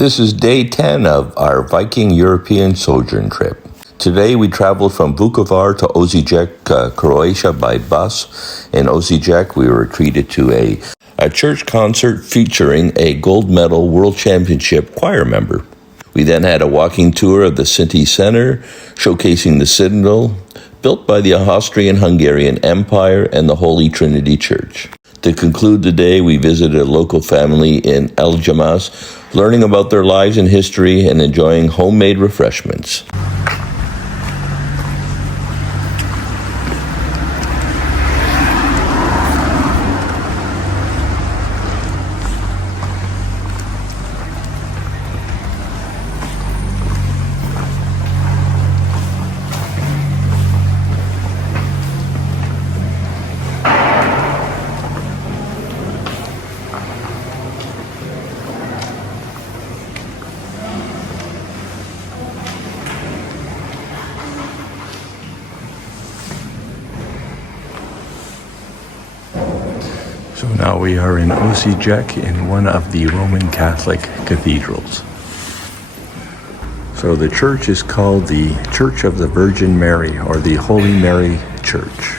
This is day 10 of our Viking European Sojourn trip. Today we traveled from Vukovar to Osijek, Croatia by bus. In Osijek we were treated to a church concert featuring a gold medal World Championship choir member. We then had a walking tour of the city center, showcasing the citadel, built by the Austrian-Hungarian Empire and the Holy Trinity Church. To conclude the day, we visited a local family in Eljamas, learning about their lives and history and enjoying homemade refreshments. So now we are in Osijek in one of the Roman Catholic cathedrals. So the church is called the Church of the Virgin Mary, or the Holy Mary Church.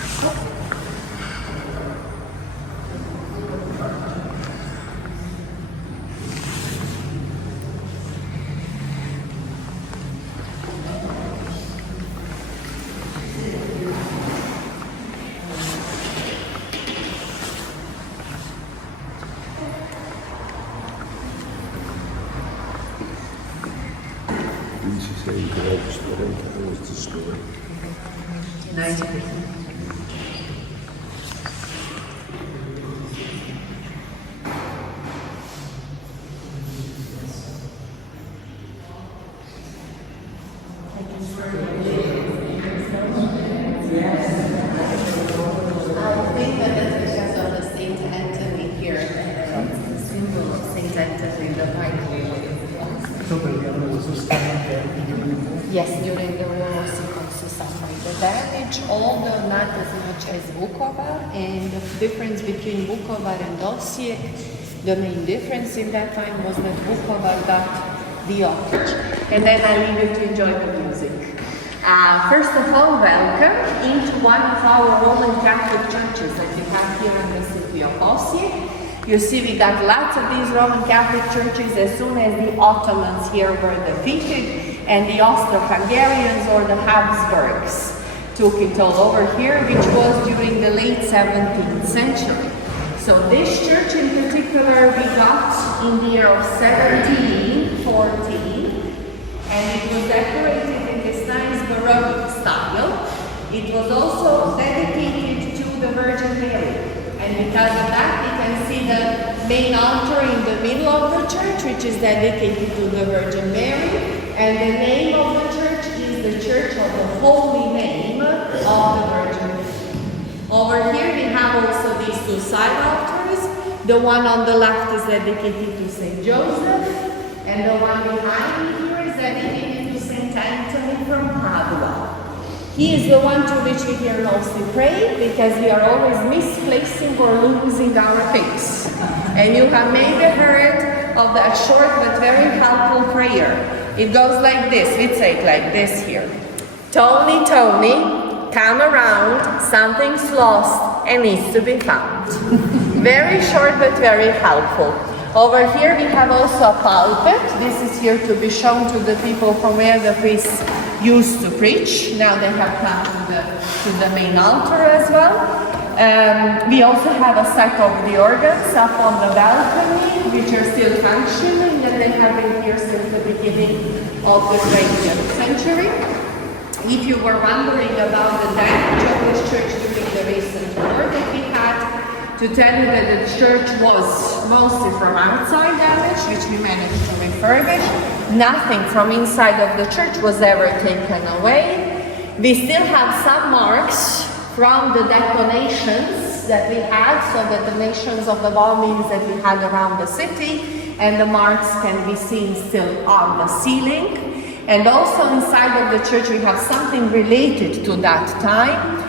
Yes, during the war also suffered the damage, all the not as much as Vukovar, and the difference between Vukovar and Osijek, the main difference in that time was that Vukovar got the ostrich. And then I leave you to enjoy the music. First of all, welcome into one of our Roman Catholic churches that we have here in the city of Osijek. You see, we got lots of these Roman Catholic churches as soon as the Ottomans here were defeated and the Austro-Hungarians or the Habsburgs took it all over here, which was during the late 17th century. So this church in particular we got in the year of 1714, and it was decorated in this nice Baroque style. It was also dedicated to the Virgin Mary. And because of that, we can see the main altar in the middle of the church, which is dedicated to the Virgin Mary. And the name of the church is the Church of the Holy Name of the Virgin Mary. Over here we have also these two side altars. The one on the left is dedicated to St. Joseph, and the one behind me here is dedicated to St. Anthony from Padua. He is the one to which we here mostly pray, because we are always misplacing or losing our faith. And you have maybe heard of that short but very helpful prayer. It goes like this, we say it like this here. Tony, Tony, come around, something's lost and needs to be found. Very short but very helpful. Over here we have also a pulpit. This is here to be shown to the people from where the priests used to preach. Now they have come to the main altar as well. We also have a set of the organs up on the balcony, which are still functioning, and they have been here since the beginning of the 20th century. If you were wondering about the damage of this church during the recent war that we had, to tell you that the church was mostly from outside damage, which we managed to refurbish. Nothing from inside of the church was ever taken away. We still have some marks from the detonations that we had, so the detonations of the bombings that we had around the city, and the marks can be seen still on the ceiling. And also inside of the church we have something related to that time.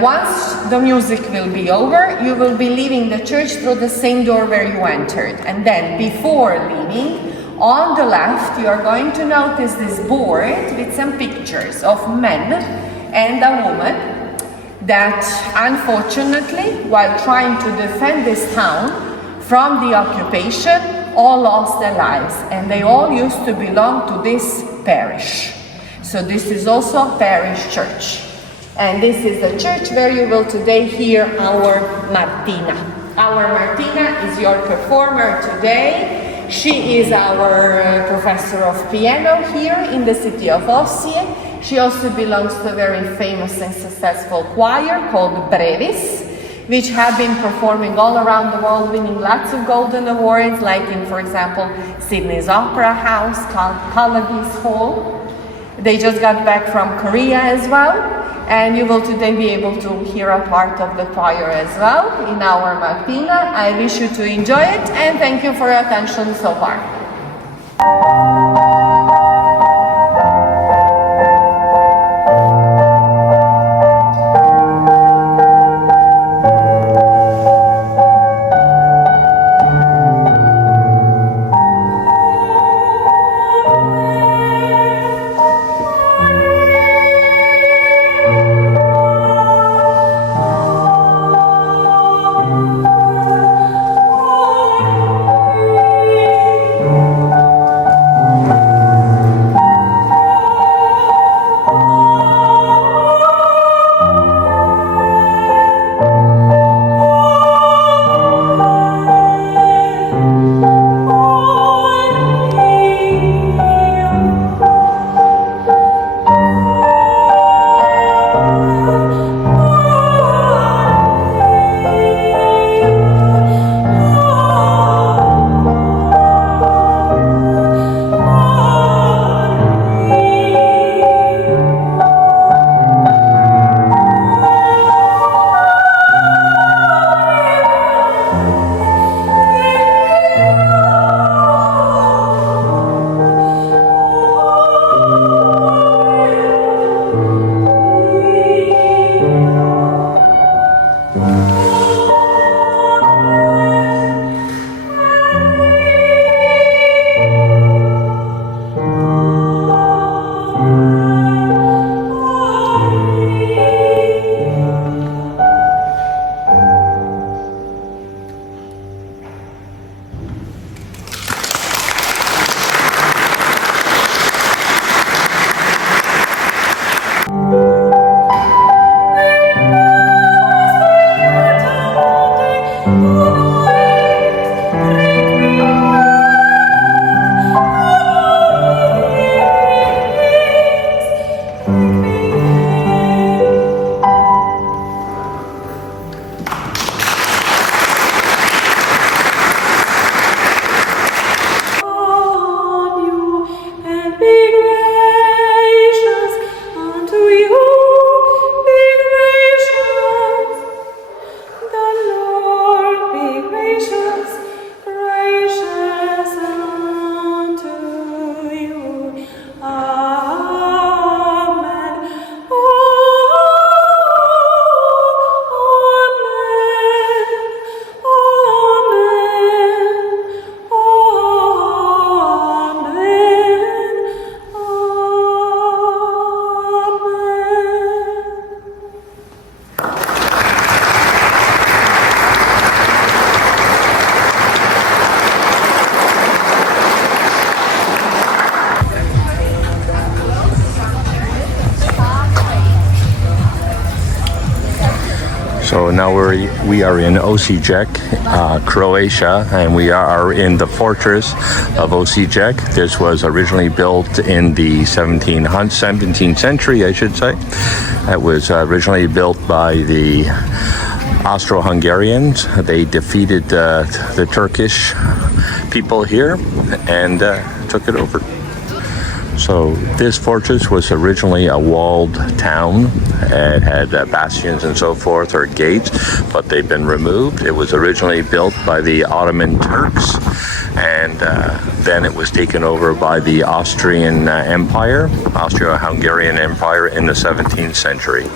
Once the music will be over, you will be leaving the church through the same door where you entered. And then before leaving, On the left, you are going to notice this board with some pictures of men and a woman that unfortunately, while trying to defend this town from the occupation, all lost their lives, and they all used to belong to this parish. So this is also a parish church. And this is the church where you will today hear our Martina. Our Martina is your performer today. She is our professor of piano here in the city of Osijek. She also belongs to a very famous and successful choir called Brevis, which have been performing all around the world, winning lots of golden awards, like in, for example, Sydney's Opera House, Carnegie's Hall. They just got back from Korea as well, and you will today be able to hear a part of the choir as well in our Martina. I wish you to enjoy it, and thank you for your attention so far. So now we are in Osijek, Croatia, and we are in the fortress of Osijek. This was originally built in the 17th century, I should say. It was originally built by the Austro-Hungarians. They defeated the Turkish people here and took it over. So this fortress was originally a walled town. It had bastions and so forth, or gates, but they've been removed. It was originally built by the Ottoman Turks, and then it was taken over by the Austrian Empire, Austro-Hungarian Empire in the 17th century.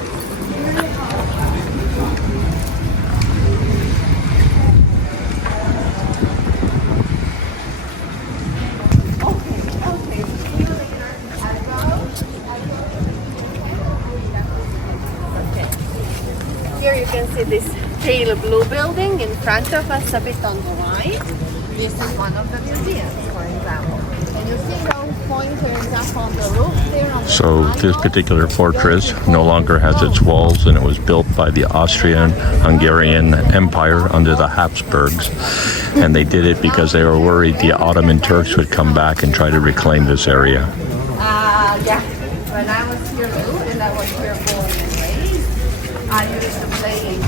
see this pale blue building in front of us a bit on the right. This is one of the museums, for example. And you see those pointers up on the roof there on the So this tile? particular fortress no longer has its walls, and it was built by the Austrian-Hungarian Empire under the Habsburgs. And they did it because they were worried the Ottoman Turks would come back and try to reclaim this area. Yeah. When I was here too, and I was here born and raised, I used to play.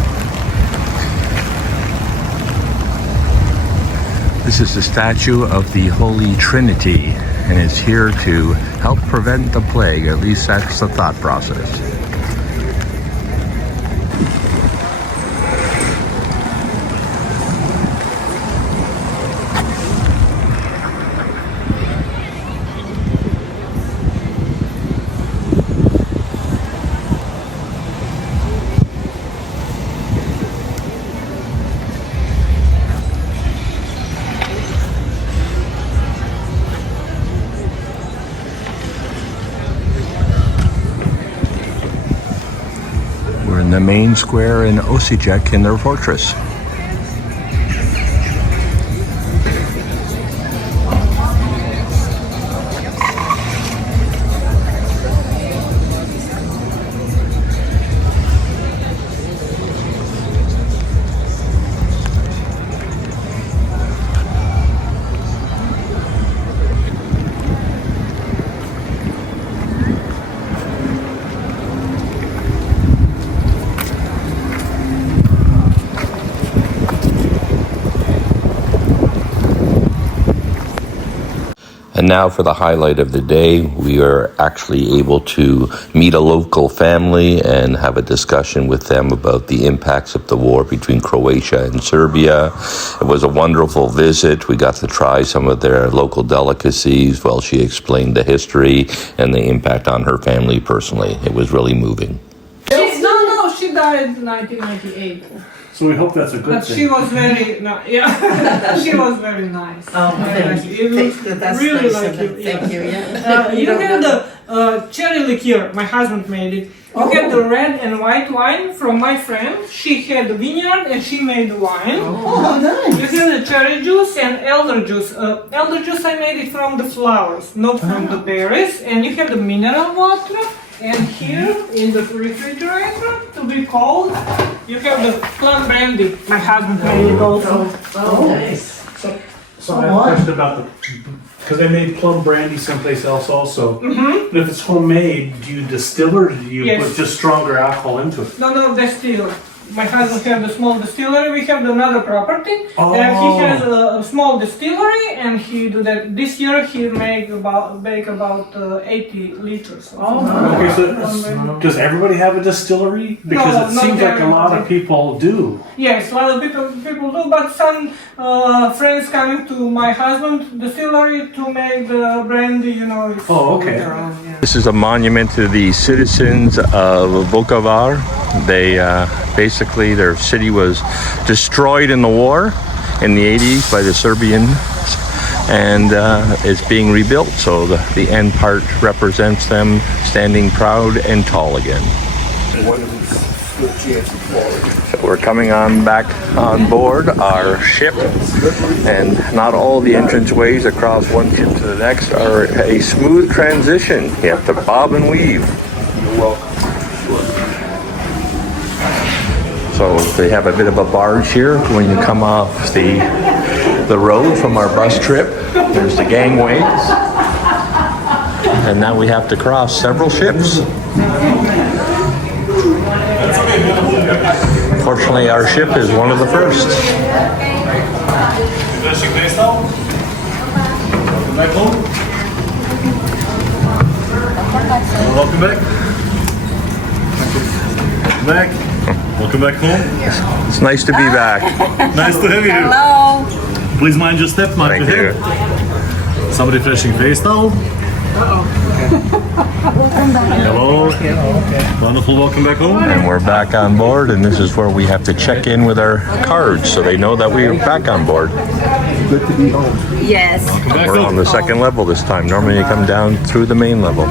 This is the statue of the Holy Trinity, and it's here to help prevent the plague. At least that's the thought process. We're in the main square in Osijek in their fortress. And now for the highlight of the day, we are actually able to meet a local family and have a discussion with them about the impacts of the war between Croatia and Serbia. It was a wonderful visit. We got to try some of their local delicacies while she explained the history and the impact on her family personally. It was really moving. She died in 1998. So we hope that's a good But thing. she was very, she was very nice. Oh, thank you. Thank you. That's really nice like of them. you. Thank you. You have the cherry liqueur. My husband made it. You have the red and white wine from my friend. She had the vineyard and she made the wine. Oh, nice. You have the cherry juice and elder juice. Elder juice I made it from the flowers, not from the berries. And you have the mineral water. And here in the refrigerator, to be cold, you have the plum brandy. My husband made it also. Oh, nice. So I have a question about the, because I made plum brandy someplace else also. But if it's homemade, do you distill or do you Yes. put just stronger alcohol into it? No, distill. My husband has the small distillery. We have another property. Oh. He has a small distillery, and he do that. This year he make about 80 liters. Okay, so does everybody have a distillery? Because No, it not seems like a lot of everybody. people do. Yes, a lot of people do, but some friends coming to my husband distillery to make the brandy. It's Oh, okay. their own, yeah. This is a monument to the citizens of Vukovar. They basically, their city was destroyed in the war in the 80s by the Serbians, and it's being rebuilt. So the end part represents them standing proud and tall again. So we're coming on back on board our ship, and not all the entranceways across one ship to the next are a smooth transition. You have to bob and weave. So they have a bit of a barge here when you come off the road from our bus trip. There's the gangway. And now we have to cross several ships. Fortunately, our ship is one of the first. Welcome back. Back. Welcome back home. It's nice to be back. Nice to have you. Hello. Please mind your step, mind Thank your you. head. Some refreshing face towel. Hello. Wonderful. Welcome back home. And we're back on board, and this is where we have to check in with our cards so they know that we are back on board. Yes. Welcome back We're on home. the second level this time. Normally you come down through the main level.